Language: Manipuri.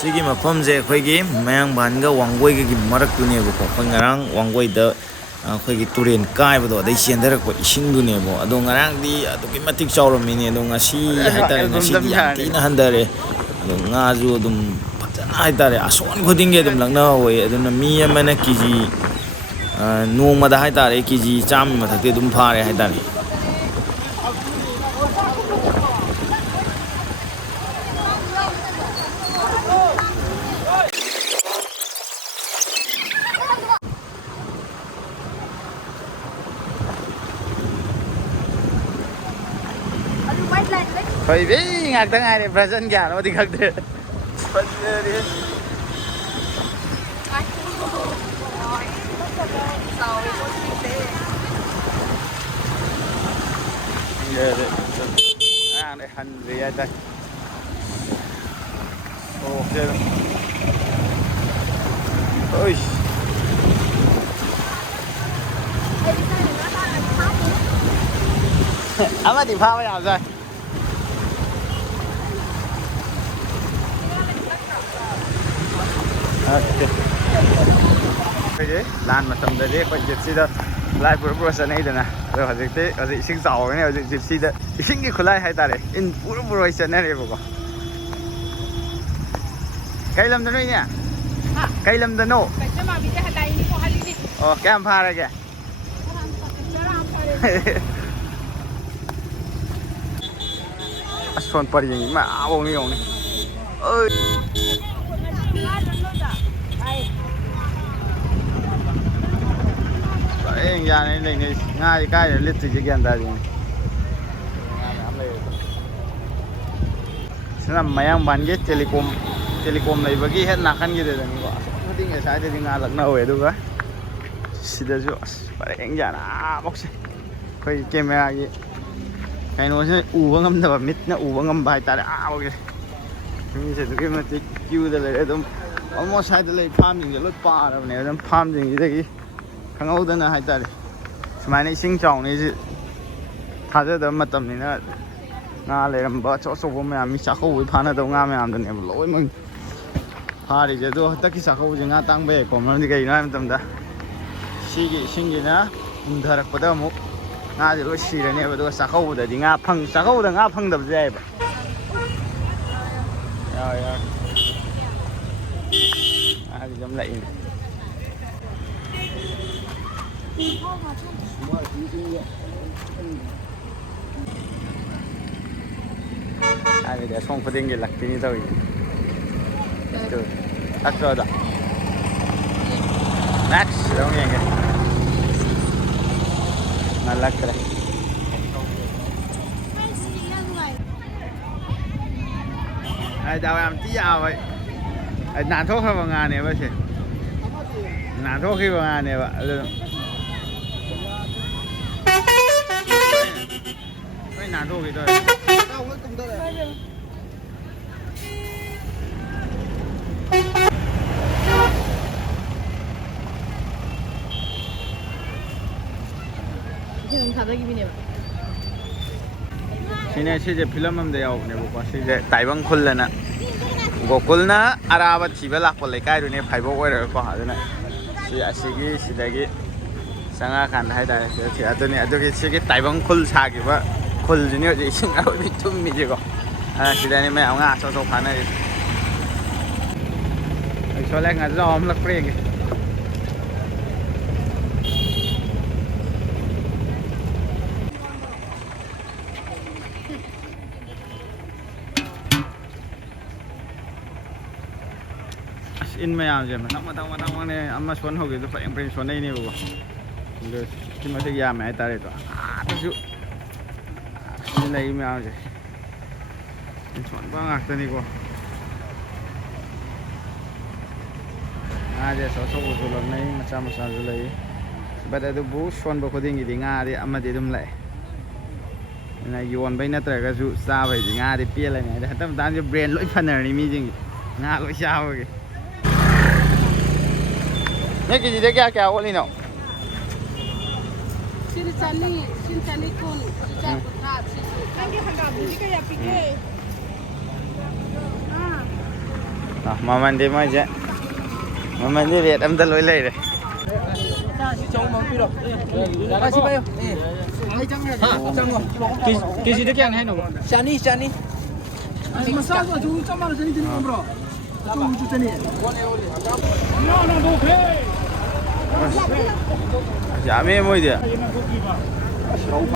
Sigi mafamse akhoi mayang banga wangoi gi marakune bo ko ngarang wangoi da akhoi turen kai bo dai siendarak ko ising dune bo ado ngarang di ado ki matik chawromini ado ngasi haitare ngasi di yatina handare ado ngaju dum phajana haitare ason khodinge dum langna hoi aduna mi amana kiji nongmada haitare kiji cham mathakte dum phare haitare Phải biết ngạc tới ngày này present gà nó thì khắc được. Phân đi. Đây hành gì đây? Ok. Ôi. Ama thì pha bây giờ rồi. Okay. Lan mà tầm đấy quay dịch xí đó lại bữa sau này đó nè rồi họ dịch thế họ dịch sinh giàu cái này họ dịch xí đó sinh cái khối lại hay ta đấy in bữa sau này bố cây lâm đó nè cây lâm đó nô cái am pha đây kìa son pari gì mà áo này ơi anh ra này này ngay cái lít thì chỉ gần đây sẽ làm mấy ông bán cái telecom này với cái hết nạc ăn cái đấy là như vậy có tiếng người sai thì nghe lẫn nào vậy đúng không xin được chưa phải anh ra là bóc xe quay camera cái nó sẽ u ngâm đâu mít nó u ngâm bài ta đã ok mình sẽ cái mà tích kêu đây là đúng almost sai đây là farm những cái lót pa đâu này farm những cái đấy khang âu đó là hay ta đấy mà này sinh trồng này thà cho đỡ mà tầm này nó nga lại làm bớt chỗ số của mình chắc không会 phá nó đâu nga mình làm được này lỗi mình phá thì giờ tôi tất cái sắc không thì nga tăng về còn nó thì cái nó em tầm đó xí cái sinh cái nó thà là có đâu một nga thì nó xí rồi này tôi sắc không thì nga phăng sắc không thì nga phăng đập dây rồi thì giống lại ai để xong phát hiện lạc tin rồi tắt rồi đó max đâu nghe kìa mà lạc rồi ai chào em tí nào vậy nạn thuốc hay vào ngà này bác sĩ nạn thuốc khi vào ngà này vậy nạn thuốc thì thôi sini sih film am deh awak ni bukan sih Taiwan kulla na gokul na arabat sih belak polai kai dunia five boy rồi có hả thế này sih asigi sih lagi sangat kan hay dah sih atau ni atau sih Taiwan kul sah gitu kul jenis je sih awak bitum mi je kok sih dah ni mai awak ngah so pan ni soalnya ngah rom lak pring in mấy am gì mà nóng này amma xuân hồi cái phải em xuân này nè bố được khi mà thấy già mẹ ta đây rồi thật sự in này mấy am gì xuân bao ngạc tên đi cô giờ sáu số của lần này mà sao rồi lấy bây giờ tôi bố xuân bao nhiêu thì nga đi amma thì đâm lại này yuan bây nãy tới cái dụ sao vậy thì nga thì pia lại này tâm tan cho brand lỗi phần này mi gì nga lỗi sao vậy Ini kiji dia क्या क्या बोली ना? Sincani kun, sejak berat sih. Kan dia hendak beli kayak pikir. ꯃꯃꯟꯗꯤ ꯃꯣꯏꯁꯦ ꯃꯃꯟꯗꯤ ꯔꯦꯠ ꯑꯝꯇ ꯂꯣꯏ ꯂꯩꯔꯦ केजी도 그냥 해 놓고. 짜니 짜니. 마사지 좀 짜만 되니 되는 거 bro. 좀 주더니. 나나 너 배. 야매 뭐이야